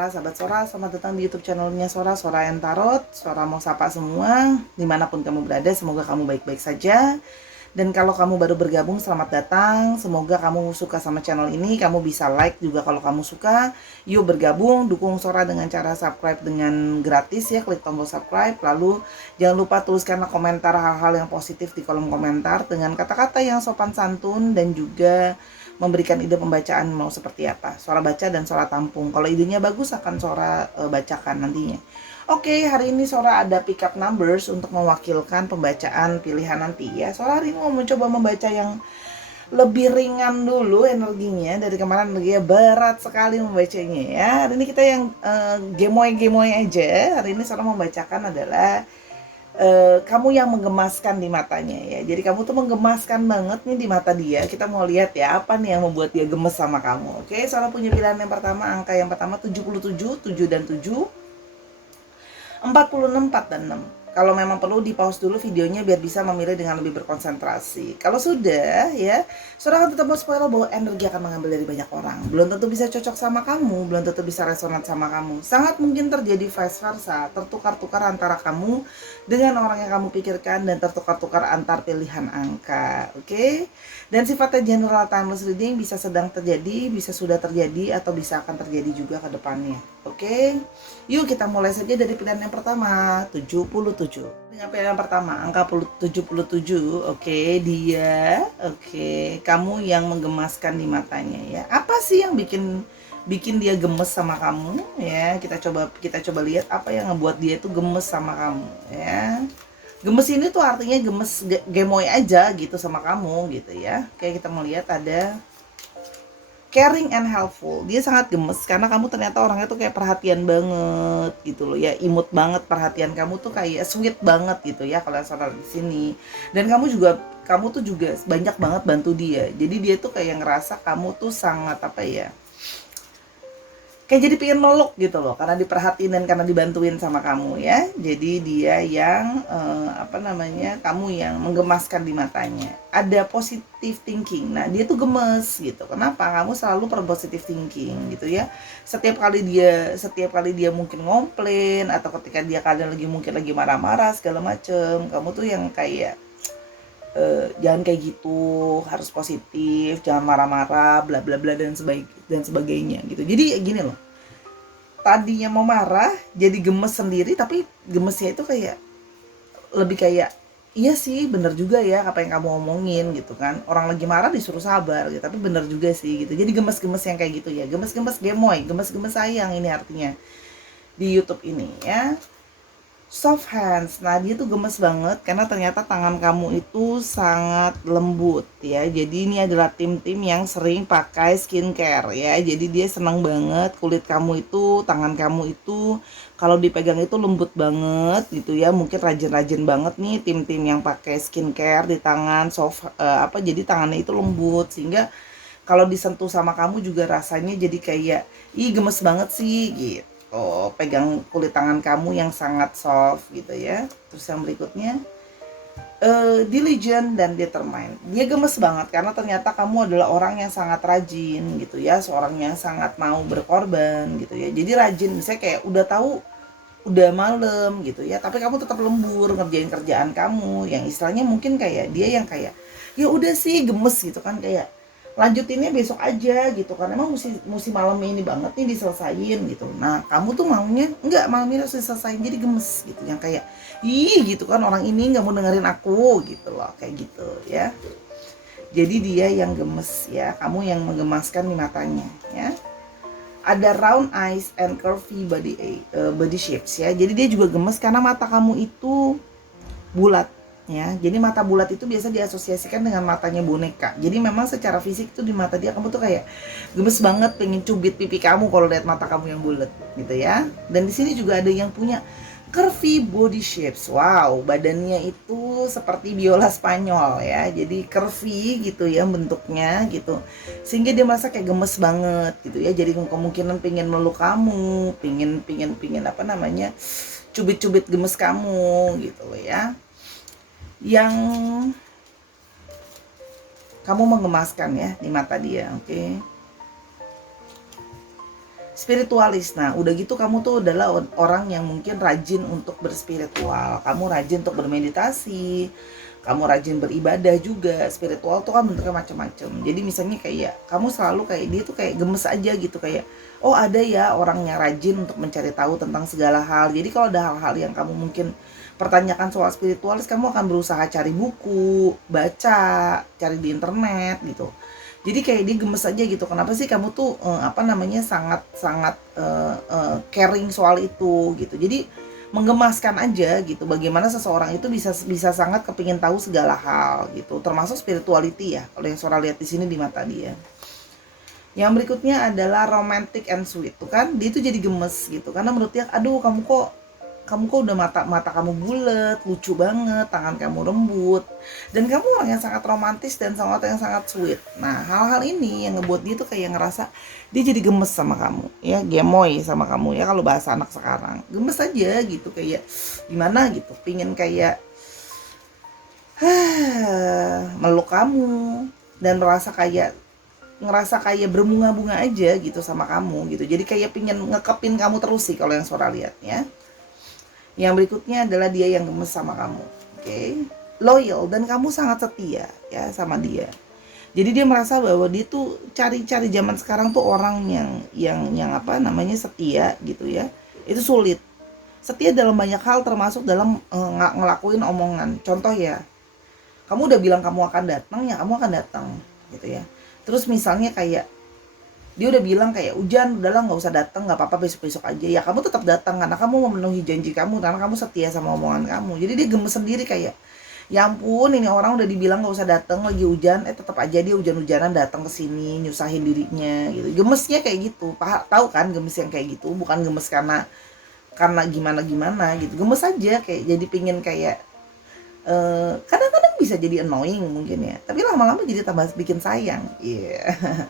Para sahabat Sora, selamat datang di YouTube channelnya Sora, Sora and Tarot. Sora mau sapa semua, dimanapun kamu berada, semoga kamu baik-baik saja. Dan kalau kamu baru bergabung, selamat datang. Semoga kamu suka sama channel ini, kamu bisa like juga kalau kamu suka. Yuk bergabung, dukung Sora dengan cara subscribe dengan gratis ya, klik tombol subscribe. Lalu jangan lupa tuliskanlah komentar hal-hal yang positif di kolom komentar dengan kata-kata yang sopan santun dan juga memberikan ide pembacaan mau seperti apa. Sora baca dan Sora tampung. Kalau idenya bagus akan Sora bacakan nantinya. Oke, hari ini Sora ada pick up numbers untuk mewakilkan pembacaan pilihan nanti ya. Sora hari ini mau mencoba membaca yang lebih ringan dulu energinya. Dari kemarin energinya berat sekali membacanya ya. Hari ini kita yang gemoy-gemoy aja. Hari ini Sora membacakan adalah kamu yang menggemaskan di matanya ya. Jadi kamu tuh menggemaskan banget nih di mata dia. Kita mau lihat ya apa nih yang membuat dia gemes sama kamu. Oke, Sora punya pilihan yang pertama, angka yang pertama 77, 7 dan 7. 46, 4 dan 6. Kalau memang perlu di pause dulu videonya biar bisa memilih dengan lebih berkonsentrasi. Kalau sudah ya, Sora akan tetap mau spoiler bahwa energi akan mengambil dari banyak orang. Belum tentu bisa cocok sama kamu, belum tentu bisa resonan sama kamu. Sangat mungkin terjadi vice versa, tertukar-tukar antara kamu dengan orang yang kamu pikirkan dan tertukar-tukar antar pilihan angka. Oke? Dan sifatnya general timeless reading bisa sedang terjadi, bisa sudah terjadi, atau bisa akan terjadi juga ke depannya. Oke? Yuk kita mulai saja dari pilihan yang pertama, 77. Dengan pilihan pertama, angka 77. Oke, dia. Oke, kamu yang menggemaskan di matanya ya. Apa sih yang bikin dia gemes sama kamu ya? Kita coba lihat apa yang ngebuat dia itu gemes sama kamu ya. Gemes ini tuh artinya gemes gemoy aja gitu sama kamu gitu ya. Kayak kita mau lihat ada caring and helpful. Dia sangat gemes karena kamu ternyata orangnya tuh kayak perhatian banget gitu loh ya, imut banget, perhatian kamu tuh kayak sweet banget gitu ya kalau Sora di sini. Dan kamu tuh juga banyak banget bantu dia. Jadi dia tuh kayak ngerasa kamu tuh sangat apa ya? Kayak jadi pengen meluk gitu loh karena diperhatiin dan karena dibantuin sama kamu ya. Jadi dia yang kamu yang menggemaskan di matanya. Ada positive thinking. Nah, dia tuh gemes gitu. Kenapa? Kamu selalu positive thinking gitu ya. Setiap kali dia mungkin ngomplain atau ketika dia kadang mungkin lagi marah-marah segala macem, kamu tuh yang kayak jangan kayak gitu, harus positif, jangan marah-marah, bla bla bla dan sebagainya gitu. Jadi gini loh, tadinya mau marah jadi gemes sendiri, tapi gemesnya itu kayak lebih kayak iya sih bener juga ya apa yang kamu omongin gitu kan. Orang lagi marah disuruh sabar gitu, tapi bener juga sih gitu. Jadi gemes-gemes yang kayak gitu ya, gemes-gemes gemoy, gemes-gemes sayang ini artinya di YouTube ini ya. Soft hands, nah dia tuh gemes banget karena ternyata tangan kamu itu sangat lembut ya. Jadi ini adalah tim-tim yang sering pakai skincare ya. Jadi dia senang banget kulit kamu itu, tangan kamu itu kalau dipegang itu lembut banget gitu ya. Mungkin rajin-rajin banget nih tim-tim yang pakai skincare di tangan jadi tangannya itu lembut sehingga kalau disentuh sama kamu juga rasanya jadi kayak ih gemes banget sih gitu. Oh, pegang kulit tangan kamu yang sangat soft gitu ya. Terus yang berikutnya diligent dan determined. Dia gemes banget karena ternyata kamu adalah orang yang sangat rajin gitu ya, seorang yang sangat mau berkorban gitu ya. Jadi rajin, misalnya kayak udah tahu udah malam gitu ya, tapi kamu tetap lembur ngerjain kerjaan kamu. Yang istilahnya mungkin kayak dia yang kayak ya udah sih gemes gitu kan, kayak lanjutinnya besok aja gitu kan, emang mesti malam ini banget nih diselesain gitu. Nah kamu tuh maunya enggak, malam ini harus diselesain, jadi gemes gitu yang kayak ih gitu kan, orang ini nggak mau dengerin aku gitu loh, kayak gitu ya. Jadi dia yang gemes ya, kamu yang menggemaskan di matanya ya. Ada round eyes and curvy body shapes ya. Jadi dia juga gemes karena mata kamu itu bulat ya. Jadi mata bulat itu biasa diasosiasikan dengan matanya boneka. Jadi memang secara fisik tuh di mata dia kamu tuh kayak gemes banget, pengen cubit pipi kamu kalau lihat mata kamu yang bulat gitu ya. Dan di sini juga ada yang punya curvy body shapes. Wow, badannya itu seperti biola Spanyol ya. Jadi curvy gitu ya bentuknya gitu. Sehingga dia merasa kayak gemes banget gitu ya. Jadi kemungkinan pengen meluk kamu, pengen cubit-cubit gemes kamu gitu loh ya. Yang kamu menggemaskan ya di mata dia, oke. spiritualis. Nah, udah gitu kamu tuh adalah orang yang mungkin rajin untuk berspiritual. Kamu rajin untuk bermeditasi, kamu rajin beribadah juga. Spiritual tuh kan bentuknya macam-macam. Jadi misalnya kayak kamu selalu kayak dia tuh kayak gemes aja gitu, kayak oh ada ya orang yang rajin untuk mencari tahu tentang segala hal. Jadi kalau ada hal-hal yang kamu mungkin pertanyakan soal spiritualis, kamu akan berusaha cari buku, baca, cari di internet gitu. Jadi kayak dia gemes aja gitu, kenapa sih kamu tuh apa namanya sangat sangat caring soal itu gitu. Jadi menggemaskan aja gitu, bagaimana seseorang itu bisa bisa sangat kepingin tahu segala hal gitu, termasuk spirituality ya kalau yang Sora lihat di sini di mata dia. Yang berikutnya adalah romantic and sweet tuh kan, dia tuh jadi gemes gitu karena menurut dia aduh kamu kok udah mata kamu bulat, lucu banget, tangan kamu lembut, dan kamu orang yang sangat romantis dan sangat yang sangat sweet. Nah, hal-hal ini yang ngebuat dia tuh kayak ngerasa dia jadi gemes sama kamu, ya, gemoy sama kamu ya kalau bahasa anak sekarang. Gemes aja gitu, kayak gimana gitu, pingin kayak meluk kamu dan ngerasa kayak berbunga-bunga aja gitu sama kamu gitu. Jadi kayak pingin ngekepin kamu terus sih kalau yang Sora lihat ya. Yang berikutnya adalah dia yang gemes sama kamu. Oke. Loyal dan kamu sangat setia ya sama dia. Jadi dia merasa bahwa dia tuh cari-cari zaman sekarang tuh orang yang apa namanya setia gitu ya. Itu sulit. Setia dalam banyak hal termasuk dalam ngelakuin omongan. Contoh ya, kamu udah bilang kamu akan datang ya kamu akan datang gitu ya. Terus misalnya kayak dia udah bilang kayak hujan udahlah nggak usah datang, nggak apa-apa besok-besok aja, ya kamu tetap datang karena kamu memenuhi janji kamu, karena kamu setia sama omongan kamu. Jadi dia gemes sendiri kayak ya ampun ini orang udah dibilang nggak usah datang lagi hujan, tetap aja dia hujan-hujanan datang ke sini nyusahin dirinya gitu. Gemesnya kayak gitu, tahu kan gemes yang kayak gitu, bukan gemes karena gimana gitu, gemes aja kayak jadi pingin kayak kadang-kadang bisa jadi annoying mungkin ya, tapi lama-lama jadi tambah bikin sayang. Iya. Yeah.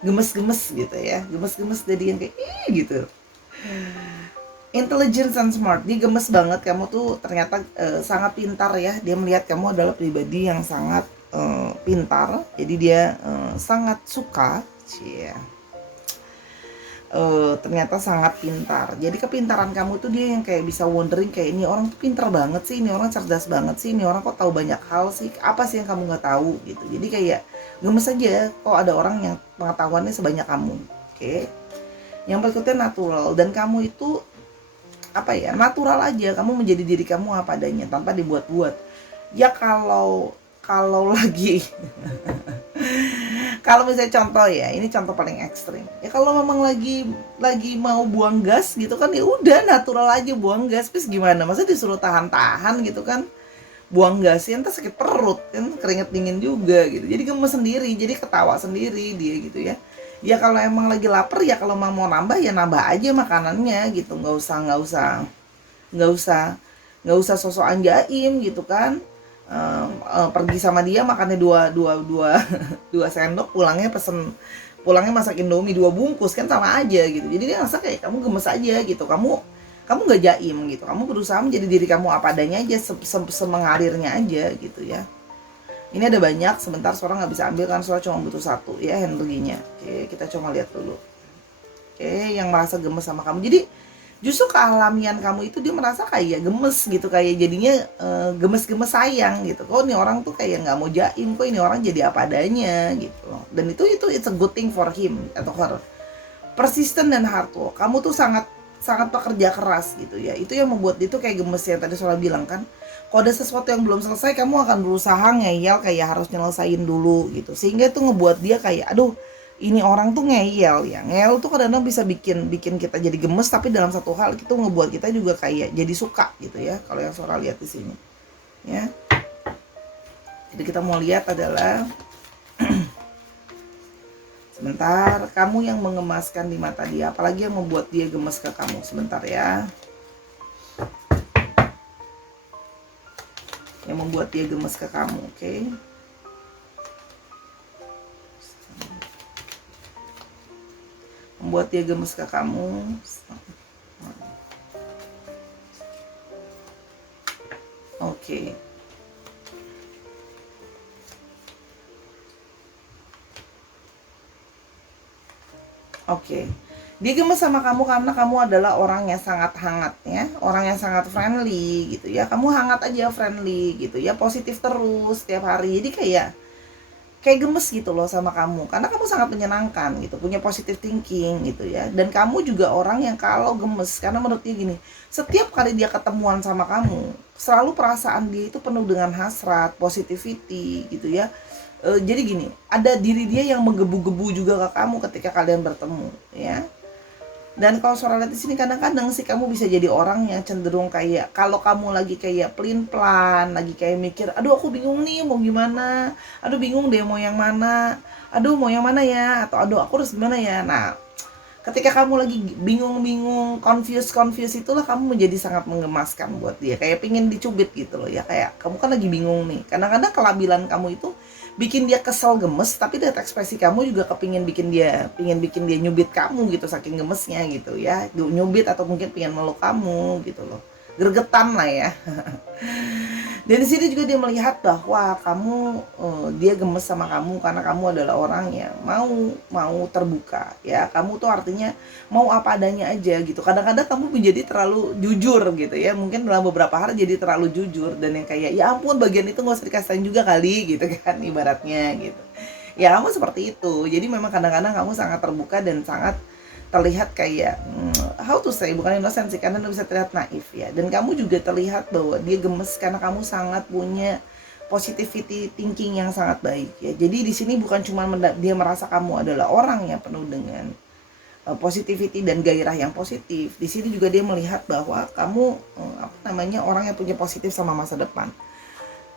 Gemes-gemes gitu ya, gemes-gemes jadi yang kayak gitu. Intelligence and smart, dia gemes banget kamu tuh ternyata sangat pintar ya. Dia melihat kamu adalah pribadi yang sangat pintar, jadi dia sangat suka cie ternyata sangat pintar. Jadi kepintaran kamu tuh dia yang kayak bisa wondering kayak ini orang tuh pintar banget sih, ini orang cerdas banget sih, ini orang kok tahu banyak hal sih, apa sih yang kamu nggak tahu gitu. Jadi kayak gemes aja kok ada orang yang pengetahuannya sebanyak kamu. Oke. Yang berikutnya natural, dan kamu itu apa ya, natural aja, kamu menjadi diri kamu apa adanya tanpa dibuat-buat. Ya kalau kalau lagi kalau misalnya contoh ya, ini contoh paling ekstrim. Ya kalau memang lagi mau buang gas gitu kan, ya udah natural aja buang gas. Terus gimana? Masa disuruh tahan-tahan gitu kan? Buang gasnya entar sakit perut kan, keringet dingin juga gitu. Jadi gemes sendiri, jadi ketawa sendiri dia gitu ya. Ya kalau emang lagi lapar ya kalau mau nambah ya nambah aja makanannya gitu. Nggak usah sosokan jaim gitu kan. Pergi sama dia makannya dua dua sendok, pulangnya masak Indomie 2 bungkus kan sama aja gitu. Jadi dia ngerasa kayak kamu gemes aja gitu, kamu nggak jaim gitu, kamu berusaha menjadi diri kamu apa adanya aja, semengalirnya aja gitu ya. Ini ada banyak, sebentar Sora nggak bisa ambil kan Sora cuma butuh satu ya energinya. Oke, kita coba lihat dulu. Oke, yang merasa gemes sama kamu, jadi justru kealamian kamu itu dia merasa kayak gemes gitu, kayak jadinya gemes-gemes sayang gitu. Kok ini orang tuh kayak nggak mau jaim, kok ini orang jadi apa adanya gitu. Dan itu it's a good thing for him atau her. Persistent dan hard work, kamu tuh sangat sangat pekerja keras gitu ya. Itu yang membuat dia tuh kayak gemes ya, tadi Sora bilang kan, kalau ada sesuatu yang belum selesai kamu akan berusaha ngeyel kayak harus nyelesain dulu gitu, sehingga itu ngebuat dia kayak aduh ini orang tuh ngeyel ya. Ngeyel tuh kadang-kadang bisa bikin bikin kita jadi gemes, tapi dalam satu hal itu ngebuat kita juga kayak jadi suka gitu ya, kalau yang Sora lihat di sini ya. Jadi kita mau lihat adalah sebentar, kamu yang mengemaskan di mata dia, apalagi yang membuat dia gemes ke kamu. Sebentar ya, yang membuat dia gemes ke kamu. Oke. Membuat dia gemes ke kamu. Oke. Oke. Dia gemes sama kamu karena kamu adalah orang yang sangat hangat ya, orang yang sangat friendly gitu ya. Kamu hangat aja, friendly gitu ya, positif terus setiap hari. Jadi kayak gemes gitu loh sama kamu karena kamu sangat menyenangkan gitu, punya positive thinking gitu ya. Dan kamu juga orang yang kalau gemes, karena menurut dia gini, setiap kali dia ketemuan sama kamu selalu perasaan dia itu penuh dengan hasrat, positivity gitu ya. Jadi gini, ada diri dia yang menggebu-gebu juga ke kamu ketika kalian bertemu ya. Dan kalau suara lihat di sini kadang-kadang sih kamu bisa jadi orang yang cenderung kayak, kalau kamu lagi kayak pelin plan, lagi kayak mikir, aduh aku bingung nih mau gimana, aduh bingung deh mau yang mana, aduh mau yang mana ya, atau aduh aku harus gimana ya. Nah, ketika kamu lagi bingung-bingung, confused itulah kamu menjadi sangat menggemaskan buat dia, kayak pingin dicubit gitu loh ya, kayak kamu kan lagi bingung nih. Kadang-kadang kelabilan kamu itu bikin dia kesel, gemes, tapi dari ekspresi kamu juga kepingin bikin dia nyubit kamu gitu, saking gemesnya gitu ya, nyubit atau mungkin pengen meluk kamu gitu loh, gregetan lah ya. Dan di sini juga dia melihat bahwa kamu, dia gemes sama kamu karena kamu adalah orang yang mau terbuka ya. Kamu tuh artinya mau apa adanya aja gitu. Kadang-kadang kamu menjadi terlalu jujur gitu ya. Mungkin dalam beberapa hari jadi terlalu jujur, dan yang kayak ya ampun bagian itu nggak usah dikasihin juga kali gitu kan, ibaratnya gitu. Ya kamu seperti itu. Jadi memang kadang-kadang kamu sangat terbuka dan sangat terlihat kayak how to say, bukan innocent sih, karena bisa terlihat naif ya. Dan kamu juga terlihat bahwa dia gemes karena kamu sangat punya positivity thinking yang sangat baik ya. Jadi di sini bukan cuma dia merasa kamu adalah orang yang penuh dengan positivity dan gairah yang positif. Di sini juga dia melihat bahwa kamu orang yang punya positif sama masa depan.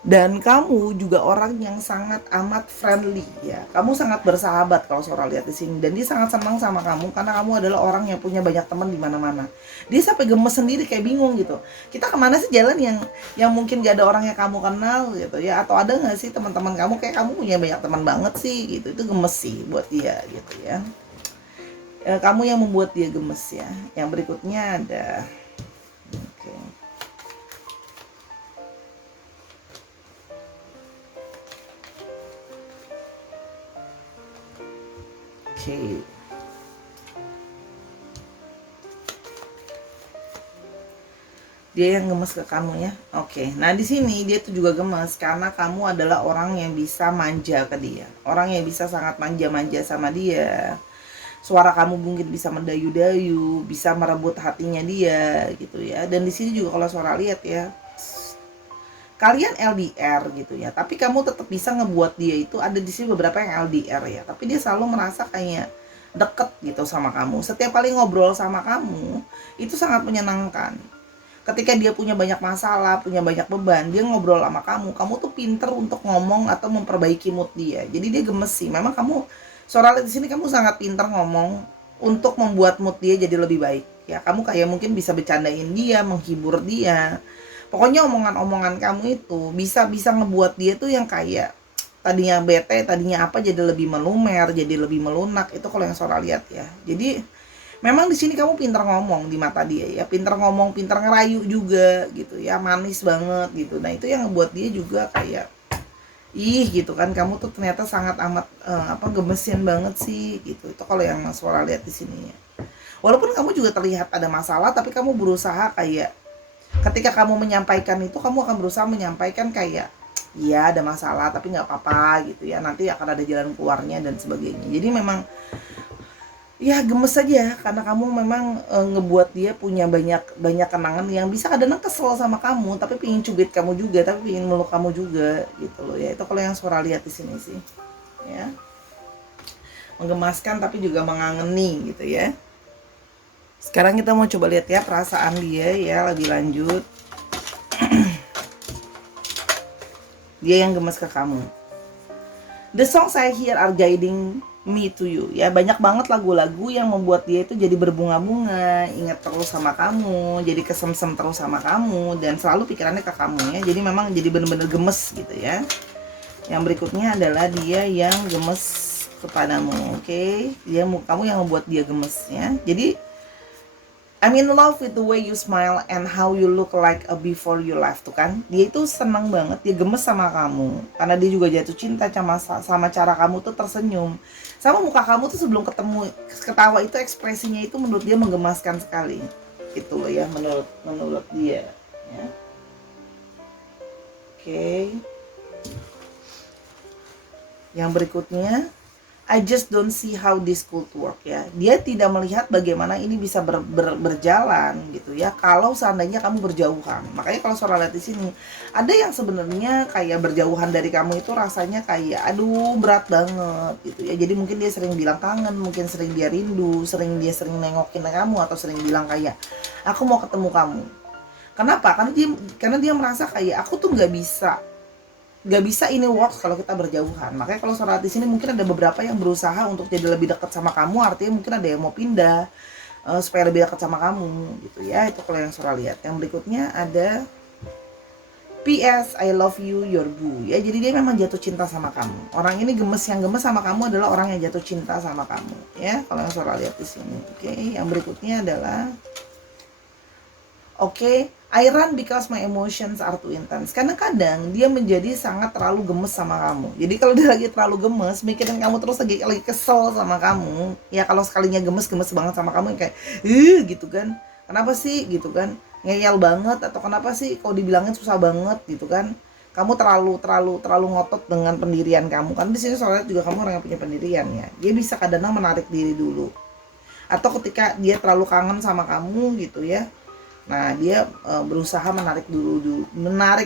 Dan kamu juga orang yang sangat amat friendly ya. Kamu sangat bersahabat kalau Sora lihat di sini, dan dia sangat senang sama kamu karena kamu adalah orang yang punya banyak teman di mana-mana. Dia sampai gemes sendiri kayak bingung gitu. Kita kemana sih jalan yang mungkin gak ada orang yang kamu kenal gitu ya, atau ada nggak sih teman-teman kamu kayak kamu punya banyak teman banget sih gitu. Itu gemes sih buat dia gitu ya. Kamu yang membuat dia gemes ya. Yang berikutnya ada oke. Oke. Dia yang gemes ke kamu ya. Oke. Nah, di sini dia tuh juga gemes karena kamu adalah orang yang bisa manja ke dia. Orang yang bisa sangat manja-manja sama dia. Suara kamu mungkin bisa mendayu-dayu, bisa merebut hatinya dia gitu ya. Dan di sini juga kalau suara lihat ya, kalian LDR gitu ya, tapi kamu tetap bisa ngebuat dia itu, ada di sini beberapa yang LDR ya, tapi dia selalu merasa kayak deket gitu sama kamu. Setiap kali ngobrol sama kamu itu sangat menyenangkan. Ketika dia punya banyak masalah, punya banyak beban, dia ngobrol sama kamu tuh pinter untuk ngomong atau memperbaiki mood dia. Jadi dia gemes sih. Memang kamu, soalnya di sini kamu sangat pinter ngomong untuk membuat mood dia jadi lebih baik. Ya, kamu kayak mungkin bisa bercandain dia, menghibur dia. Pokoknya omongan-omongan kamu itu bisa ngebuat dia tuh yang kayak tadinya bete, tadinya apa, jadi lebih melumer, jadi lebih melunak. Itu kalau yang Sora lihat ya. Jadi memang di sini kamu pinter ngomong di mata dia ya, pinter ngomong, pinter ngerayu juga gitu ya, manis banget gitu. Nah itu yang ngebuat dia juga kayak ih gitu kan, kamu tuh ternyata sangat amat gemesin banget sih gitu. Itu kalau yang Sora lihat di sini ya. Walaupun kamu juga terlihat ada masalah, tapi kamu berusaha kayak ketika kamu menyampaikan itu, kamu akan berusaha menyampaikan kayak iya ada masalah tapi nggak apa-apa gitu ya, nanti akan ada jalan keluarnya dan sebagainya. Jadi memang ya gemes aja karena kamu memang ngebuat dia punya banyak kenangan yang bisa kadang kesel sama kamu tapi pingin cubit kamu juga, tapi pingin meluk kamu juga gitu loh ya. Itu kalau yang Sora lihat di sini sih ya, menggemaskan tapi juga mengangeni gitu ya. Sekarang kita mau coba lihat ya perasaan dia ya lebih lanjut. Dia yang gemes ke kamu. The songs I hear are guiding me to you ya. Banyak banget lagu-lagu yang membuat dia itu jadi berbunga-bunga, ingat terus sama kamu, jadi kesemsem terus sama kamu, dan selalu pikirannya ke kamu ya. Jadi memang jadi bener-bener gemes gitu ya. Yang berikutnya adalah dia yang gemes kepadamu. Oke. Kamu yang membuat dia gemes ya. Jadi I'm in love with the way you smile and how you look like a before you left, tuh kan. Dia itu senang banget, dia gemes sama kamu karena dia juga jatuh cinta sama cara kamu tuh tersenyum. Sama muka kamu tuh sebelum ketemu ketawa itu ekspresinya itu menurut dia menggemaskan sekali. Itu loh ya menurut dia, ya. Oke. Yang berikutnya, I just don't see how this could work, ya. Dia tidak melihat bagaimana ini bisa berjalan gitu ya kalau seandainya kamu berjauhan. Makanya kalau Sora lihat di sini, ada yang sebenarnya kayak berjauhan dari kamu itu rasanya kayak aduh berat banget gitu ya. Jadi mungkin dia sering bilang kangen, mungkin sering dia rindu, sering nengokin kamu atau sering bilang kayak aku mau ketemu kamu. Kenapa? Karena dia merasa kayak aku tuh nggak bisa ini works kalau kita berjauhan. Makanya kalau Sora di sini mungkin ada beberapa yang berusaha untuk jadi lebih dekat sama kamu, artinya mungkin ada yang mau pindah supaya lebih dekat sama kamu gitu ya. Itu kalau yang Sora lihat. Yang berikutnya ada PS I love you your boo, ya. Jadi dia memang jatuh cinta sama kamu. Orang ini yang gemes sama kamu adalah orang yang jatuh cinta sama kamu, ya. Kalau yang Sora lihat di sini. Oke, yang berikutnya adalah Oke, I run because my emotions are too intense. Kadang-kadang dia menjadi sangat terlalu gemes sama kamu. Jadi kalau dia lagi terlalu gemes, mikirin kamu terus lagi kesel sama kamu. Ya kalau sekalinya gemes banget sama kamu kayak, gitu kan. Kenapa sih gitu kan? Ngeyel banget atau kenapa sih kalau dibilangin susah banget gitu kan? Kamu terlalu ngotot dengan pendirian kamu. Kan di sini soalnya juga kamu orang yang punya pendirian, ya. Dia bisa kadang-kadang menarik diri dulu. Atau ketika dia terlalu kangen sama kamu gitu ya. Nah, dia berusaha menarik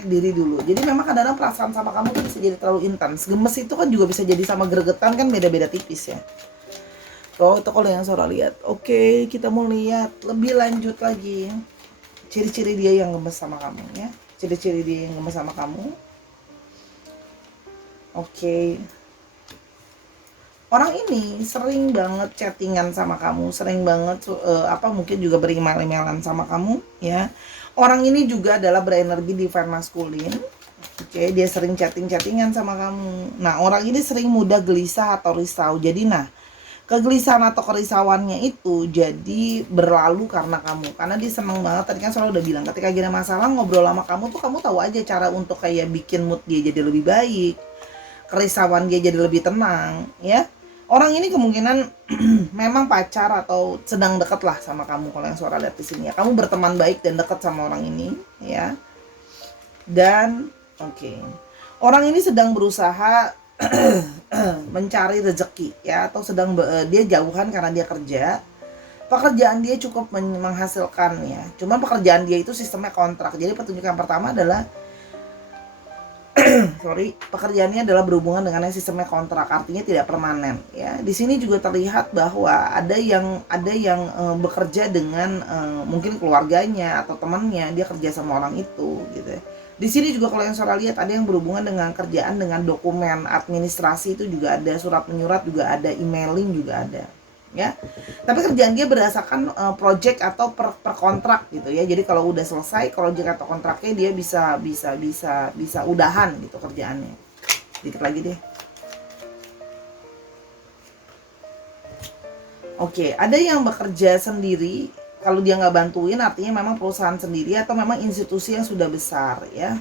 diri dulu. Jadi memang kadang-kadang perasaan sama kamu tuh bisa jadi terlalu intens. Gemes itu kan juga bisa jadi sama gregetan, kan beda-beda tipis, ya. Oh, itu kalau yang Sora lihat. Oke, kita mau lihat lebih lanjut lagi. Ciri-ciri dia yang gemes sama kamu, ya. Ciri-ciri dia yang gemes sama kamu. Oke. Orang ini sering banget chattingan sama kamu, sering banget mungkin juga beremail-emailan sama kamu, ya. Orang ini juga adalah berenergi divine maskulin. Oke, dia sering chattingan sama kamu. Nah, orang ini sering mudah gelisah atau risau. Jadi kegelisahan atau kerisauannya itu jadi berlalu karena kamu. Karena dia seneng banget, tadi kan selalu udah bilang, ketika ada masalah ngobrol sama kamu tuh kamu tahu aja cara untuk kayak bikin mood dia jadi lebih baik, kerisauan dia jadi lebih tenang, ya. Orang ini kemungkinan memang pacar atau sedang dekat lah sama kamu kalau yang Sora lihat di sini, ya. Kamu berteman baik dan dekat sama orang ini, ya. Dan orang ini sedang berusaha mencari rezeki, ya, atau dia jauhan karena dia kerja. Pekerjaan dia cukup menghasilkan, ya. Cuma pekerjaan dia itu sistemnya kontrak. Jadi petunjuk yang pertama adalah pekerjaannya adalah berhubungan dengan sistemnya kontrak, artinya tidak permanen, ya. Di sini juga terlihat bahwa ada yang bekerja dengan mungkin keluarganya atau temannya, dia kerja sama orang itu gitu, ya. Di sini juga kalau yang Sora lihat ada yang berhubungan dengan kerjaan dengan dokumen administrasi, itu juga ada, surat menyurat juga ada, emailing juga ada, ya. Tapi kerjaan dia berdasarkan project atau per kontrak gitu, ya. Jadi kalau udah selesai project atau kontraknya, dia bisa udahan gitu kerjaannya. Dikit lagi deh. Oke, ada yang bekerja sendiri. Kalau dia nggak bantuin artinya memang perusahaan sendiri atau memang institusi yang sudah besar, ya.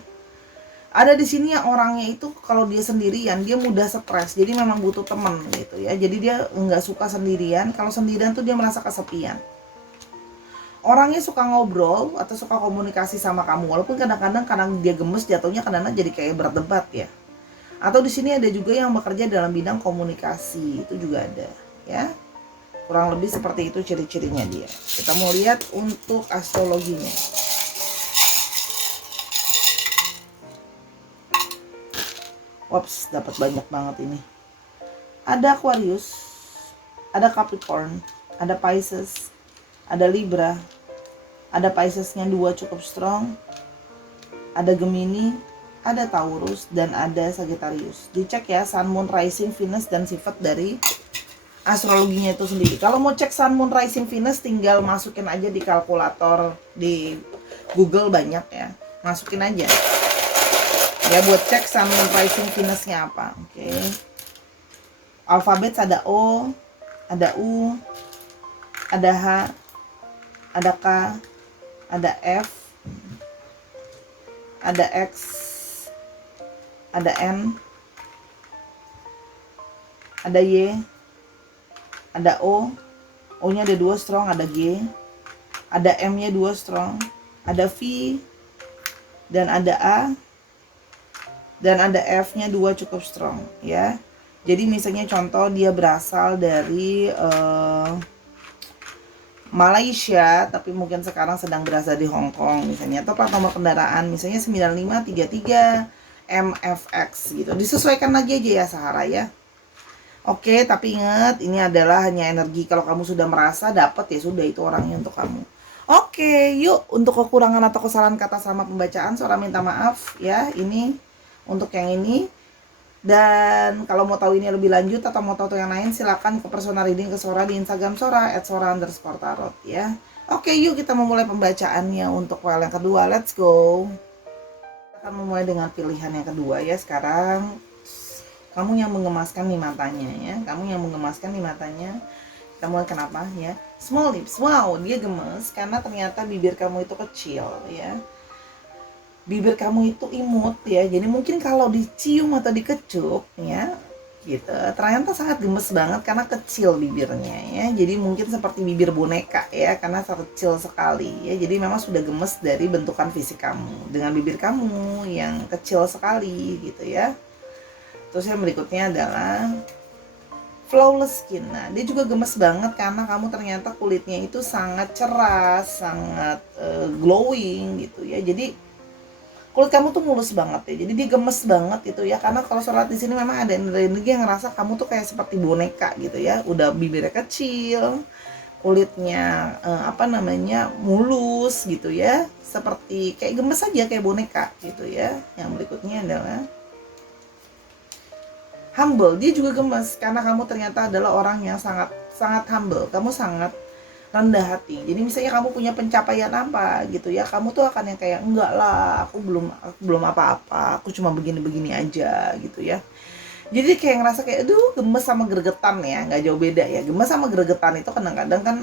Ada di sini yang orangnya itu kalau dia sendirian dia mudah stres, jadi memang butuh teman gitu, ya. Jadi dia nggak suka sendirian. Kalau sendirian tuh dia merasa kesepian. Orangnya suka ngobrol atau suka komunikasi sama kamu, walaupun kadang-kadang karena dia gemes jatuhnya kadang-kadang jadi kayak berdebat, ya. Atau di sini ada juga yang bekerja dalam bidang komunikasi, itu juga ada, ya. Kurang lebih seperti itu ciri-cirinya dia. Kita mau lihat untuk astrologinya. Ops, dapat banyak banget ini. Ada Aquarius, ada Capricorn, ada Pisces, ada Libra, ada Piscesnya 2 cukup strong, ada Gemini, ada Taurus, dan ada Sagittarius. Dicek ya Sun, Moon, Rising, Venus, dan sifat dari astrologinya itu sendiri. Kalau mau cek Sun, Moon, Rising, Venus, tinggal masukin aja di kalkulator di Google, banyak, ya. Masukin aja. Ya, buat cek Sun, Moon, Rising, Venus-nya apa. Oke. Alfabet ada O, ada U, ada H, ada K, ada F, ada X, ada N, ada Y, ada O, O-nya ada 2 strong, ada G, ada M-nya 2 strong, ada V, dan ada A, dan ada F-nya 2 cukup strong ya. Jadi misalnya contoh dia berasal dari Malaysia tapi mungkin sekarang sedang berada di Hong Kong misalnya, atau plat nomor kendaraan misalnya 9533 MFX gitu. Disesuaikan lagi aja ya Sahara ya. Oke, tapi ingat ini adalah hanya energi. Kalau kamu sudah merasa dapat ya sudah, itu orangnya untuk kamu. Oke, yuk untuk kekurangan atau kesalahan kata sama pembacaan Sora minta maaf ya. Ini untuk yang ini. Dan kalau mau tahu ini lebih lanjut atau mau tahu yang lain, silakan ke personal reading ke Sora di Instagram Sora @sora_tarot ya. Oke, yuk kita memulai pembacaannya untuk file yang kedua. Let's go. Kita akan memulai dengan pilihan yang kedua ya. Sekarang kamu yang mengemaskan nih matanya ya. Kamu yang mengemaskan nih matanya. Kita mulai kenapa ya? Small lips. Wow, dia gemes karena ternyata bibir kamu itu kecil ya. Bibir kamu itu imut ya, jadi mungkin kalau dicium atau dikecup ya gitu, ternyata sangat gemes banget karena kecil bibirnya ya. Jadi mungkin seperti bibir boneka ya, karena kecil sekali ya. Jadi memang sudah gemes dari bentukan fisik kamu dengan bibir kamu yang kecil sekali gitu ya. Terus yang berikutnya adalah flawless skin. Nah, dia juga gemes banget karena kamu ternyata kulitnya itu sangat cerah, sangat glowing gitu ya. Jadi kulit kamu tuh mulus banget ya, jadi dia gemes banget gitu ya. Karena kalau sholat di sini memang ada energi yang ngerasa kamu tuh kayak seperti boneka gitu ya. Udah bibirnya kecil, kulitnya mulus gitu ya, seperti kayak gemes aja kayak boneka gitu ya. Yang berikutnya adalah humble. Dia juga gemes karena kamu ternyata adalah orang yang sangat sangat humble. Kamu sangat rendah hati. Jadi misalnya kamu punya pencapaian apa gitu ya, kamu tuh akan yang kayak enggak lah, aku belum apa-apa, aku cuma begini-begini aja gitu ya. Jadi kayak ngerasa kayak aduh, gemes sama gregetan ya, nggak jauh beda ya. Gemes sama gregetan itu kadang-kadang kan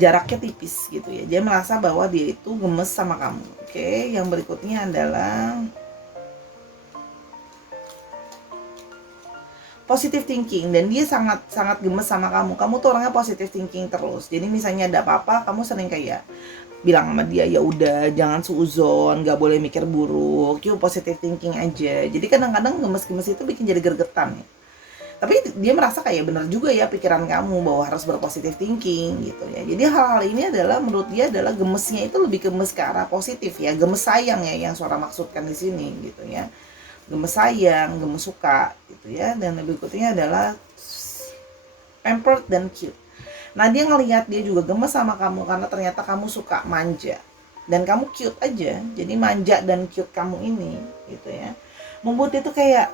jaraknya tipis gitu ya. Dia merasa bahwa dia itu gemes sama kamu. Oke, yang berikutnya adalah positive thinking, dan dia sangat sangat gemes sama kamu. Kamu tuh orangnya positive thinking terus. Jadi misalnya ada apa-apa, kamu sering kayak bilang sama dia ya udah jangan suuzon, nggak boleh mikir buruk, yuk positive thinking aja. Jadi kadang-kadang gemes-gemes itu bikin jadi gergetan ya. Tapi dia merasa kayak bener juga ya pikiran kamu bahwa harus berpositive thinking gitu ya. Jadi hal-hal ini adalah menurut dia adalah gemesnya itu lebih gemes ke arah positif ya, gemes sayang ya yang Suara maksudkan di sini gitu ya. Gemes sayang, gemes suka gitu ya. Dan yang berikutnya adalah pampered dan cute. Nah, dia ngelihat dia juga gemes sama kamu karena ternyata kamu suka manja dan kamu cute aja. Jadi manja dan cute kamu ini gitu ya, membuat dia tuh kayak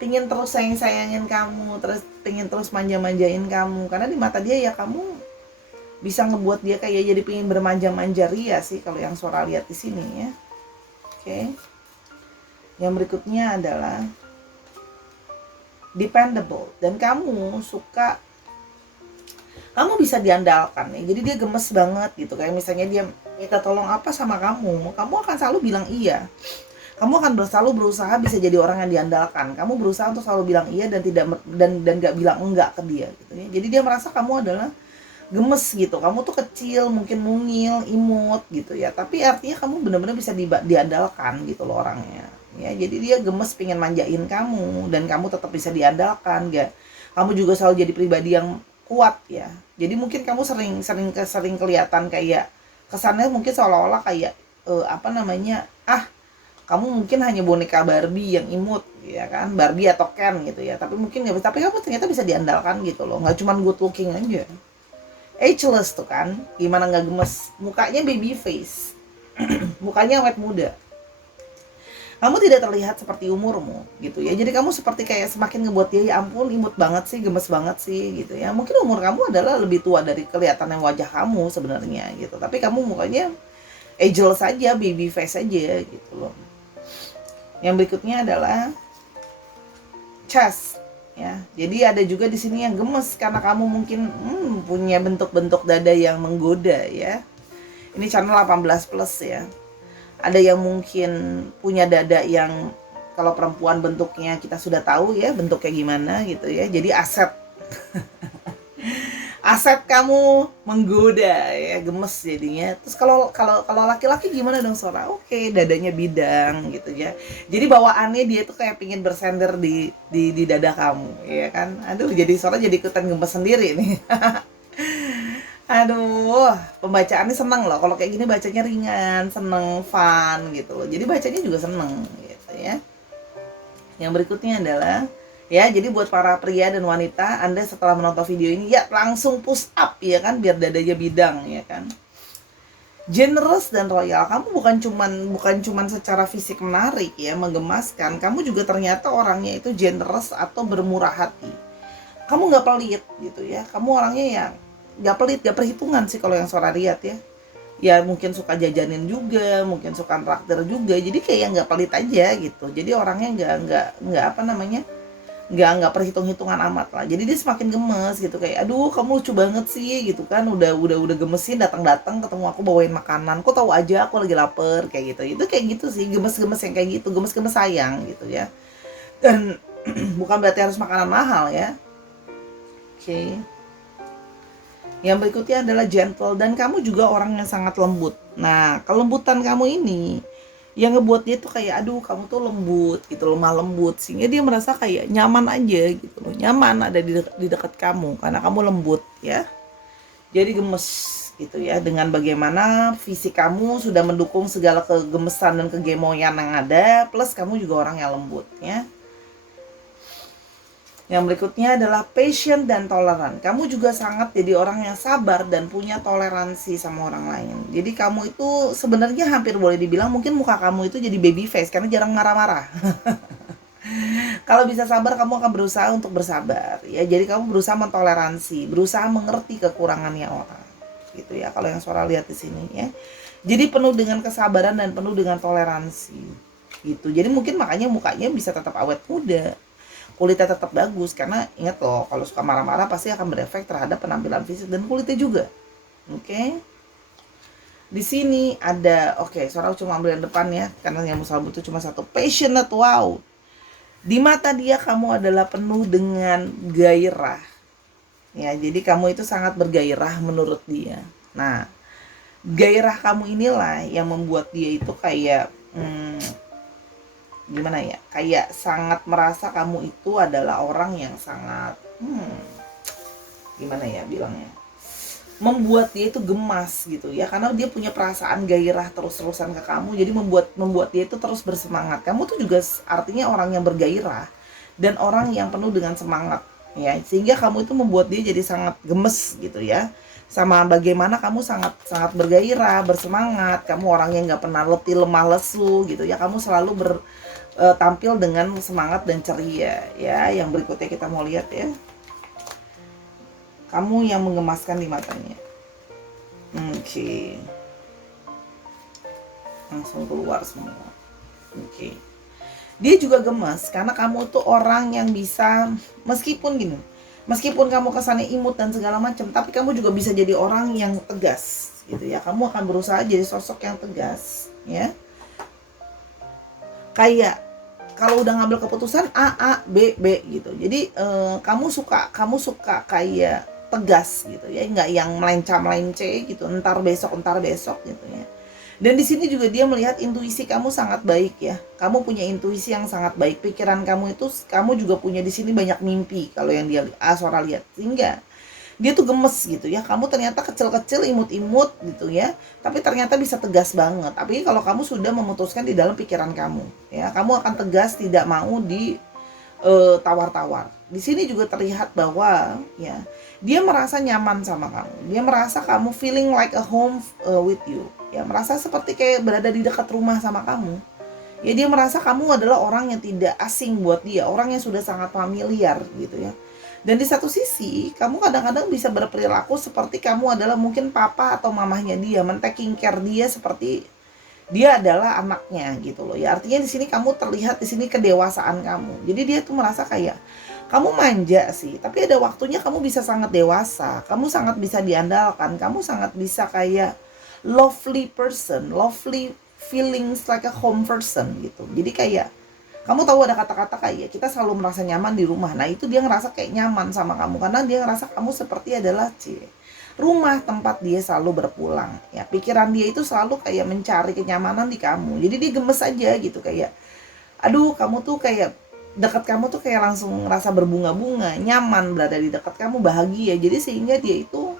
pingin terus sayang-sayangin kamu, terus pingin terus manja-manjain kamu. Karena di mata dia ya kamu bisa ngebuat dia kayak jadi pingin bermanja-manja ria sih kalau yang Suara lihat di sini ya. Oke. Yang berikutnya adalah dependable, dan kamu bisa diandalkan ya. Jadi dia gemes banget gitu. Kayak misalnya dia minta tolong apa sama kamu akan selalu bilang iya. Kamu akan selalu berusaha bisa jadi orang yang diandalkan. Kamu berusaha untuk selalu bilang iya dan tidak nggak bilang enggak ke dia gitu ya. Jadi dia merasa kamu adalah gemes gitu. Kamu tuh kecil, mungkin mungil, imut gitu ya. Tapi artinya kamu benar-benar bisa diandalkan gitu loh orangnya. Ya, jadi dia gemes pengen manjain kamu dan kamu tetap bisa diandalkan, gak? Kamu juga selalu jadi pribadi yang kuat ya. Jadi mungkin kamu sering kelihatan kayak kesannya mungkin seolah-olah kayak kamu mungkin hanya boneka Barbie yang imut ya kan, Barbie atau Ken gitu ya. Tapi mungkin nggak, tapi kamu ternyata bisa diandalkan gitu loh. Nggak cuma good looking aja. Ageless tuh kan, gimana nggak gemes? Mukanya baby face, mukanya awet muda. Kamu tidak terlihat seperti umurmu gitu ya. Jadi kamu seperti kayak semakin ngebuat dia ya ampun imut banget sih, gemes banget sih gitu ya. Mungkin umur kamu adalah lebih tua dari kelihatannya wajah kamu sebenarnya gitu. Tapi kamu mukanya ageless saja, baby face aja gitu loh. Yang berikutnya adalah chest ya. Jadi ada juga di sini yang gemes karena kamu mungkin punya bentuk-bentuk dada yang menggoda ya. Ini channel 18 plus ya. Ada yang mungkin punya dada yang kalau perempuan bentuknya kita sudah tahu ya bentuknya gimana gitu ya. Jadi aset kamu menggoda ya, gemes jadinya. Terus kalau laki-laki gimana dong Sora? Oke, dadanya bidang gitu ya. Jadi bawaannya dia tuh kayak pingin bersender di dada kamu ya kan. Aduh, jadi Sora jadi ikutan gemes sendiri nih. Aduh, pembacaannya seneng loh. Kalau kayak gini bacanya ringan, seneng, fun gitu loh. Jadi bacanya juga seneng gitu ya. Yang berikutnya adalah ya, jadi buat para pria dan wanita, Anda setelah menonton video ini ya langsung push up ya kan, biar dadanya bidang ya kan. Generous dan royal, kamu bukan cuman secara fisik menarik ya, menggemaskan, kamu juga ternyata orangnya itu generous atau bermurah hati. Kamu nggak pelit gitu ya, kamu orangnya yang nggak pelit, nggak perhitungan sih kalau yang Sora lihat ya. Ya mungkin suka jajanin juga, mungkin suka traktir juga, jadi kayak nggak pelit aja gitu. Jadi orangnya nggak apa namanya, nggak perhitung-hitungan amat lah. Jadi dia semakin gemes gitu, kayak aduh kamu lucu banget sih gitu kan, udah gemesin, datang ketemu aku bawain makanan, kok tahu aja aku lagi lapar kayak gitu. Itu kayak gitu sih, gemes-gemes yang kayak gitu, gemes-gemes sayang gitu ya. Dan bukan berarti harus makanan mahal ya. Oke. Yang berikutnya adalah gentle, dan kamu juga orang yang sangat lembut. Nah, kelembutan kamu ini yang ngebuat dia tuh kayak aduh kamu tuh lembut gitu, lemah lembut, sehingga dia merasa kayak nyaman aja gitu loh, nyaman ada di dekat kamu karena kamu lembut ya. Jadi gemes gitu ya, dengan bagaimana fisik kamu sudah mendukung segala kegemesan dan kegemoyan yang ada, plus kamu juga orang yang lembut ya. Yang berikutnya adalah patient dan toleran. Kamu juga sangat jadi orang yang sabar dan punya toleransi sama orang lain. Jadi kamu itu sebenarnya hampir boleh dibilang mungkin muka kamu itu jadi baby face karena jarang marah-marah. Kalau bisa sabar, kamu akan berusaha untuk bersabar ya. Jadi kamu berusaha mentoleransi, berusaha mengerti kekurangannya orang. Gitu ya kalau yang Sora lihat di sini ya. Jadi penuh dengan kesabaran dan penuh dengan toleransi. Gitu. Jadi mungkin makanya mukanya bisa tetap awet muda, kulitnya tetap bagus, karena ingat loh kalau suka marah-marah pasti akan berefek terhadap penampilan fisik dan kulitnya juga. Oke. Di sini ada Sora cuma ambil yang depan ya karena yang Musa butuh cuma satu. Passionate, wow. Di mata dia kamu adalah penuh dengan gairah. Ya, jadi kamu itu sangat bergairah menurut dia. Nah, gairah kamu inilah yang membuat dia itu kayak gimana ya, kayak sangat merasa kamu itu adalah orang yang sangat gimana ya bilangnya, membuat dia itu gemas gitu ya, karena dia punya perasaan gairah terus-terusan ke kamu. Jadi membuat dia itu terus bersemangat. Kamu tuh juga artinya orang yang bergairah dan orang yang penuh dengan semangat ya, sehingga kamu itu membuat dia jadi sangat gemes gitu ya, sama bagaimana kamu sangat bergairah, bersemangat. Kamu orang yang nggak pernah letih, lemah, lesu gitu ya. Kamu selalu tampil dengan semangat dan ceria ya. Yang berikutnya kita mau lihat ya, kamu yang menggemaskan di matanya. Oke. Langsung keluar semua. Oke. Dia juga gemas karena kamu tuh orang yang bisa, meskipun kamu kesannya imut dan segala macam, tapi kamu juga bisa jadi orang yang tegas gitu ya. Kamu akan berusaha jadi sosok yang tegas ya. Kayak kalau udah ngambil keputusan A B B gitu. Jadi kamu suka kayak tegas gitu ya, nggak yang melenca-melence gitu, entar besok gitu ya. Dan di sini juga dia melihat intuisi kamu sangat baik ya. Kamu punya intuisi yang sangat baik. Pikiran kamu itu, kamu juga punya di sini banyak mimpi kalau yang dia Sora lihat. Sehingga dia tuh gemes gitu ya. Kamu ternyata kecil-kecil, imut-imut gitu ya, tapi ternyata bisa tegas banget. Tapi kalau kamu sudah memutuskan di dalam pikiran kamu ya, kamu akan tegas, tidak mau di tawar-tawar. Di sini juga terlihat bahwa ya, dia merasa nyaman sama kamu. Dia merasa kamu feeling like a home with you. Ya, merasa seperti kayak berada di dekat rumah sama kamu. Ya, dia merasa kamu adalah orang yang tidak asing buat dia, orang yang sudah sangat familiar gitu ya. Dan di satu sisi, kamu kadang-kadang bisa berperilaku seperti kamu adalah mungkin papa atau mamahnya dia, men-taking care dia seperti dia adalah anaknya gitu loh ya. Artinya di sini kamu terlihat di sini kedewasaan kamu. Jadi dia tuh merasa kayak Kamu manja sih, tapi ada waktunya kamu bisa sangat dewasa, kamu sangat bisa diandalkan, kamu sangat bisa kayak lovely person, lovely feelings like a home person gitu. Jadi kayak kamu tahu ada kata-kata kayak kita selalu merasa nyaman di rumah. Nah itu dia ngerasa kayak nyaman sama kamu karena dia ngerasa kamu seperti adalah rumah tempat dia selalu berpulang. Ya pikiran dia itu selalu kayak mencari kenyamanan di kamu. Jadi dia gemes aja gitu kayak, aduh kamu tuh kayak dekat kamu tuh kayak langsung ngerasa berbunga-bunga, nyaman berada di dekat kamu, bahagia. Jadi sehingga dia itu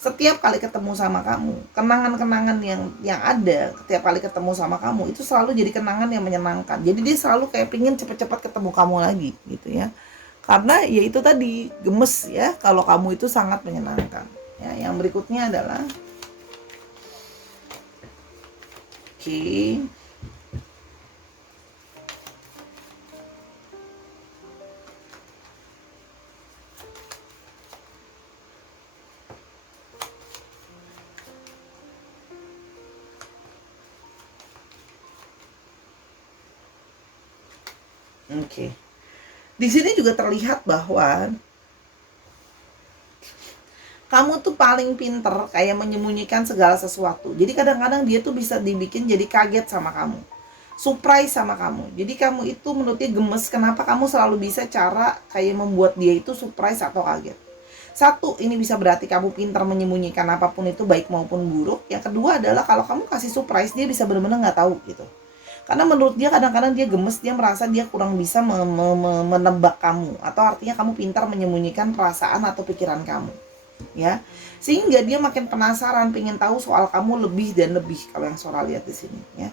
setiap kali ketemu sama kamu, kenangan-kenangan yang ada setiap kali ketemu sama kamu itu selalu jadi kenangan yang menyenangkan. Jadi dia selalu kayak pingin cepet-cepet ketemu kamu lagi gitu ya. Karena ya itu tadi gemes ya kalau kamu itu sangat menyenangkan. Ya, yang berikutnya adalah oke. Oke. Di sini juga terlihat bahwa kamu tuh paling pinter kayak menyembunyikan segala sesuatu. Jadi kadang-kadang dia tuh bisa dibikin jadi kaget sama kamu, surprise sama kamu. Jadi kamu itu menurut dia gemes kenapa kamu selalu bisa cara kayak membuat dia itu surprise atau kaget. Satu, ini bisa berarti kamu pintar menyembunyikan apapun itu baik maupun buruk. Yang kedua adalah kalau kamu kasih surprise dia bisa benar-benar nggak tahu gitu. Karena menurut dia kadang-kadang dia gemes, dia merasa dia kurang bisa menebak kamu, atau artinya kamu pintar menyembunyikan perasaan atau pikiran kamu, ya. Sehingga dia makin penasaran, pengen tahu soal kamu lebih dan lebih. Kalau yang Sora lihat di sini, ya.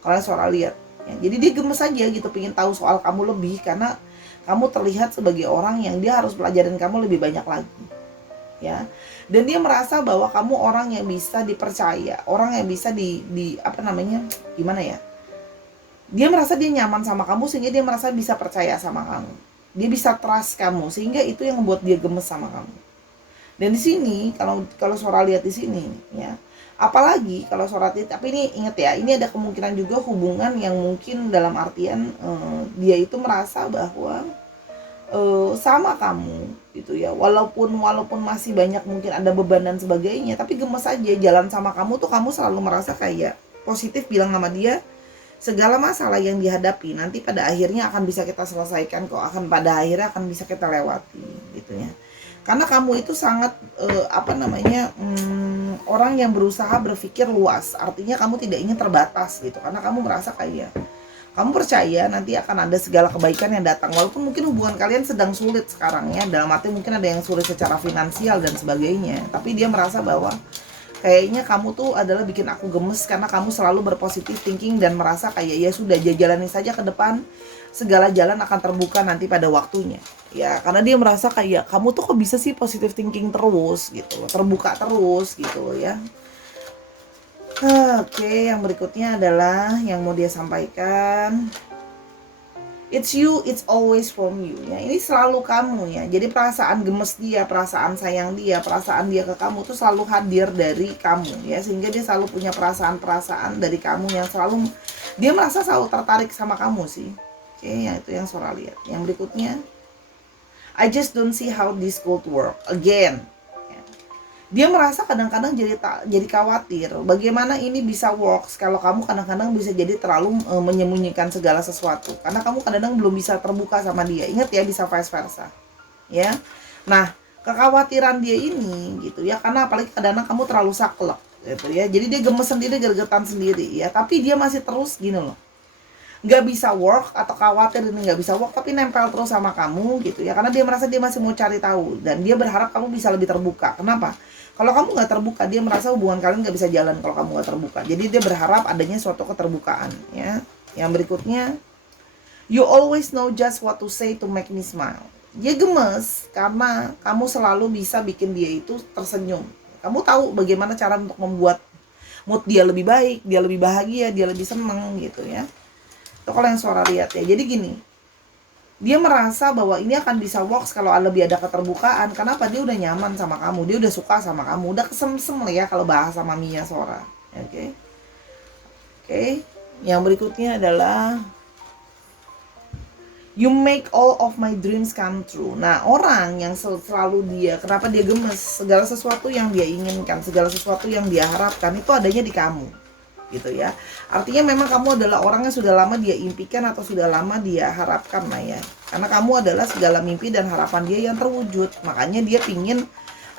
Kalau yang Sora lihat, ya. Jadi dia gemes aja gitu, pengen tahu soal kamu lebih karena kamu terlihat sebagai orang yang dia harus pelajarin kamu lebih banyak lagi, ya. Dan dia merasa bahwa kamu orang yang bisa dipercaya, orang yang bisa di apa namanya, gimana ya? Dia merasa dia nyaman sama kamu sehingga dia merasa bisa percaya sama kamu. Dia bisa trust kamu sehingga itu yang membuat dia gemes sama kamu. Dan di sini kalau Sora lihat di sini ya. Apalagi kalau Sora lihat, tapi ini ingat ya, ini ada kemungkinan juga hubungan yang mungkin dalam artian dia itu merasa bahwa sama kamu gitu ya. Walaupun masih banyak mungkin ada beban dan sebagainya, tapi gemes aja jalan sama kamu tuh kamu selalu merasa kayak positif bilang sama dia segala masalah yang dihadapi nanti pada akhirnya akan bisa kita selesaikan kok, akan pada akhirnya akan bisa kita lewati gitu ya. Karena kamu itu sangat orang yang berusaha berpikir luas, artinya kamu tidak ingin terbatas gitu, karena kamu merasa kayak kamu percaya nanti akan ada segala kebaikan yang datang, walaupun mungkin hubungan kalian sedang sulit sekarang ya, dalam arti mungkin ada yang sulit secara finansial dan sebagainya, tapi dia merasa bahwa kayaknya kamu tuh adalah bikin aku gemes karena kamu selalu berpositif thinking dan merasa kayak ya sudah jalanin saja ke depan, segala jalan akan terbuka nanti pada waktunya. Ya, karena dia merasa kayak kamu tuh kok bisa sih positive thinking terus gitu, terbuka terus gitu ya. Oke, yang berikutnya adalah yang mau dia sampaikan. It's you, it's always from you ya. Ini selalu kamu ya. Jadi perasaan gemes dia, perasaan sayang dia, perasaan dia ke kamu tuh selalu hadir dari kamu ya. Sehingga dia selalu punya perasaan-perasaan dari kamu yang selalu dia merasa selalu tertarik sama kamu sih. Oke, ya itu yang Sora lihat. Yang berikutnya, I just don't see how this could work again. Dia merasa kadang-kadang jadi khawatir bagaimana ini bisa works kalau kamu kadang-kadang bisa jadi terlalu menyembunyikan segala sesuatu, karena kamu kadang-kadang belum bisa terbuka sama dia. Ingat ya, bisa vice versa ya. Nah, kekhawatiran dia ini gitu ya, karena apalagi kadang-kadang kamu terlalu saklek gitu ya, jadi dia gemes sendiri, gergetan sendiri ya, tapi dia masih terus gini loh, nggak bisa work atau khawatir ini nggak bisa work tapi nempel terus sama kamu gitu ya, karena dia merasa dia masih mau cari tahu dan dia berharap kamu bisa lebih terbuka. Kenapa? Kalau kamu nggak terbuka, dia merasa hubungan kalian nggak bisa jalan kalau kamu nggak terbuka. Jadi dia berharap adanya suatu keterbukaan ya. Yang berikutnya, you always know just what to say to make me smile. Dia gemes karena kamu selalu bisa bikin dia itu tersenyum. Kamu tahu bagaimana cara untuk membuat mood dia lebih baik, dia lebih bahagia, dia lebih seneng gitu ya. Itu kalau yang Sora lihat ya. Jadi gini, dia merasa bahwa ini akan bisa works kalau lebih ada keterbukaan. Kenapa? Dia udah nyaman sama kamu, dia udah suka sama kamu, udah kesemsem lah ya kalau bahasa maminya Sora. Oke. Yang berikutnya adalah You make all of my dreams come true. Nah, orang yang selalu dia, kenapa dia gemes? Segala sesuatu yang dia inginkan, segala sesuatu yang dia harapkan itu adanya di kamu, gitu ya. Artinya memang kamu adalah orang yang sudah lama dia impikan atau sudah lama dia harapkan lah ya. Karena kamu adalah segala mimpi dan harapan dia yang terwujud. Makanya dia pingin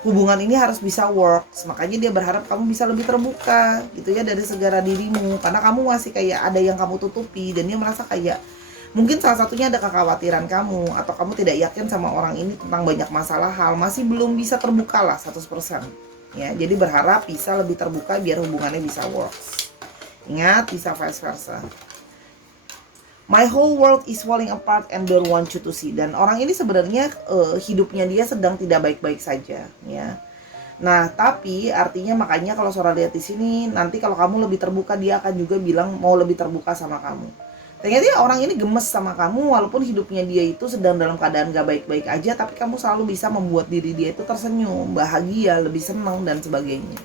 hubungan ini harus bisa works. Makanya dia berharap kamu bisa lebih terbuka, gitu ya, dari segala dirimu. Karena kamu masih kayak ada yang kamu tutupi dan dia merasa kayak mungkin salah satunya ada kekhawatiran kamu atau kamu tidak yakin sama orang ini tentang banyak masalah hal, masih belum bisa terbuka lah 100%. Ya, jadi berharap bisa lebih terbuka biar hubungannya bisa works. Ingat, bisa vice versa. My whole world is falling apart and don't want you to see. Dan orang ini sebenarnya hidupnya dia sedang tidak baik-baik saja, ya. Nah, tapi artinya makanya kalau Sora lihat di sini, nanti kalau kamu lebih terbuka, dia akan juga bilang mau lebih terbuka sama kamu. Ternyata orang ini gemes sama kamu walaupun hidupnya dia itu sedang dalam keadaan gak baik-baik aja, tapi kamu selalu bisa membuat diri dia itu tersenyum, bahagia, lebih senang dan sebagainya.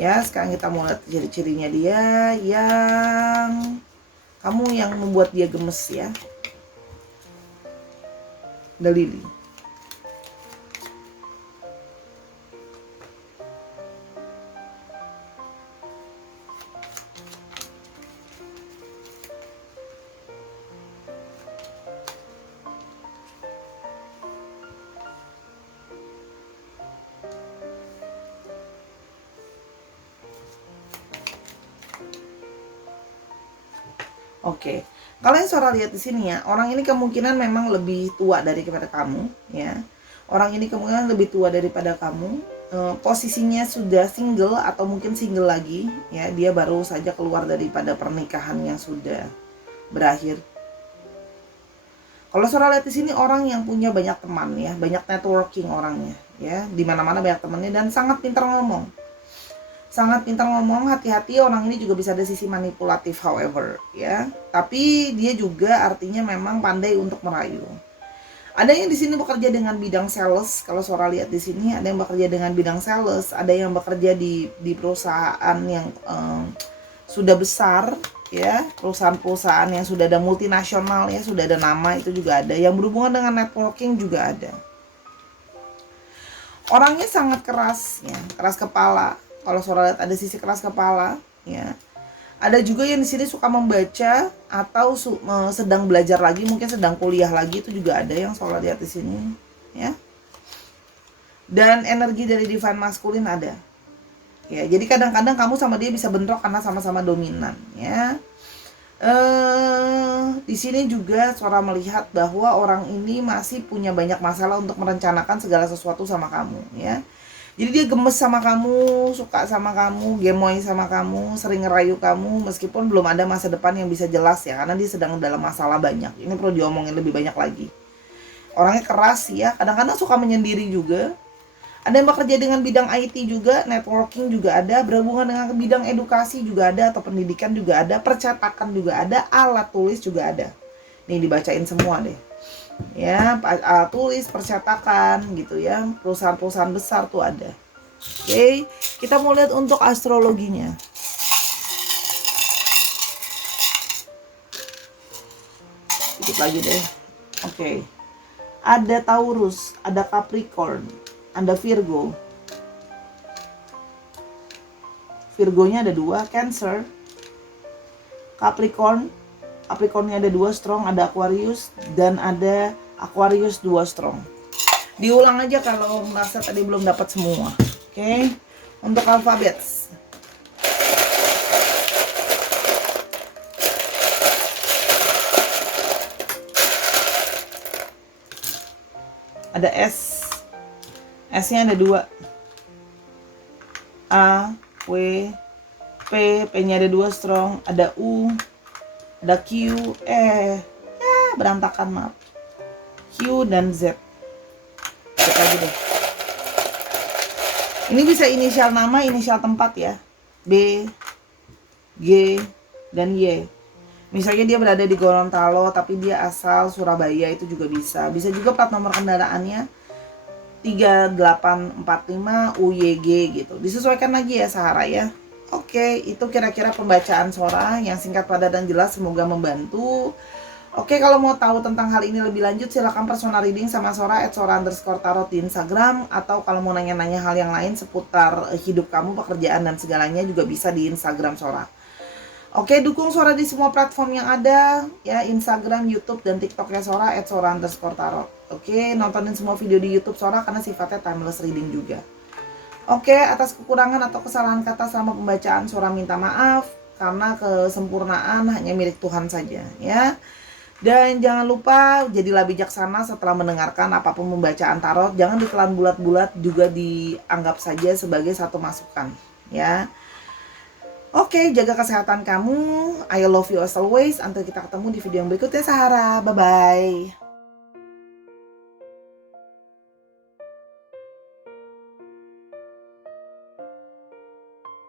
Ya, sekarang kita mau lihat ciri-cirinya dia yang kamu yang membuat dia gemes ya. The Lily. Oke, kalau yang Sora lihat di sini ya, orang ini kemungkinan memang lebih tua daripada kamu, ya. Orang ini kemungkinan lebih tua daripada kamu. Posisinya sudah single atau mungkin single lagi, ya. Dia baru saja keluar daripada pernikahan yang sudah berakhir. Kalau Sora lihat di sini orang yang punya banyak teman, ya, banyak networking orangnya, ya. Di mana-mana banyak temannya dan sangat pintar ngomong. Sangat pintar ngomong, hati-hati orang ini juga bisa ada sisi manipulatif however ya. Tapi dia juga artinya memang pandai untuk merayu. Ada yang di sini bekerja dengan bidang sales, kalau Sora lihat di sini ada yang bekerja dengan bidang sales, ada yang bekerja di perusahaan yang sudah besar ya, perusahaan-perusahaan yang sudah ada multinasional ya, sudah ada nama, itu juga ada. Yang berhubungan dengan networking juga ada. Orangnya sangat keras ya, keras kepala. Kalau Sora lihat ada sisi keras kepala, ya. Ada juga yang di sini suka membaca atau sedang belajar lagi, mungkin sedang kuliah lagi, itu juga ada yang Sora lihat di sini, ya. Dan energi dari divine maskulin ada. Ya, jadi kadang-kadang kamu sama dia bisa bentrok karena sama-sama dominan, ya. Di sini juga Sora melihat bahwa orang ini masih punya banyak masalah untuk merencanakan segala sesuatu sama kamu, ya. Jadi dia gemes sama kamu, suka sama kamu, gemoy sama kamu, sering ngerayu kamu meskipun belum ada masa depan yang bisa jelas ya, karena dia sedang dalam masalah banyak. Ini perlu diomongin lebih banyak lagi. Orangnya keras ya, kadang-kadang suka menyendiri juga. Ada yang bekerja dengan bidang IT juga, networking juga ada, berhubungan dengan bidang edukasi juga ada, atau pendidikan juga ada, percetakan juga ada, alat tulis juga ada. Nih dibacain semua deh. Ya, alat tulis, percetakan gitu ya, perusahaan-perusahaan besar tuh ada. Oke, kita mau lihat untuk astrologinya. Sedikit lagi deh. Oke. Ada Taurus, ada Capricorn, ada Virgo. Virgonya ada 2, Cancer, Capricorn. Capricornnya ada 2 strong, ada Aquarius, dan ada Aquarius 2 strong. Diulang aja kalau merasa tadi belum dapat semua. Oke. Untuk alfabet. Ada S. S-nya ada 2. A, W, P, P-nya ada 2 strong, ada U, ada Q, berantakan maaf. Q dan Z. Cek lagi deh. Ini bisa inisial nama, inisial tempat ya. B, G, dan Y. Misalnya dia berada di Gorontalo tapi dia asal Surabaya, itu juga bisa. Bisa juga plat nomor kendaraannya 3845 UYG gitu. Disesuaikan lagi ya Sahara ya. Oke, itu kira-kira pembacaan Sora yang singkat, padat, dan jelas, semoga membantu. Oke, kalau mau tahu tentang hal ini lebih lanjut, silakan personal reading sama Sora @sora_tarot di Instagram, atau kalau mau nanya-nanya hal yang lain seputar hidup kamu, pekerjaan dan segalanya juga bisa di Instagram Sora. Oke, dukung Sora di semua platform yang ada ya, Instagram, YouTube dan TikToknya Sora @sora_tarot. Oke, nontonin semua video di YouTube Sora karena sifatnya timeless reading juga. Oke, atas kekurangan atau kesalahan kata selama pembacaan Sora minta maaf, karena kesempurnaan hanya milik Tuhan saja ya. Dan jangan lupa jadilah bijaksana setelah mendengarkan apapun pembacaan tarot. Jangan ditelan bulat-bulat, juga dianggap saja sebagai satu masukan ya. Oke, jaga kesehatan kamu. I love you as always. Sampai kita ketemu di video yang berikutnya, Sahara. Bye-bye.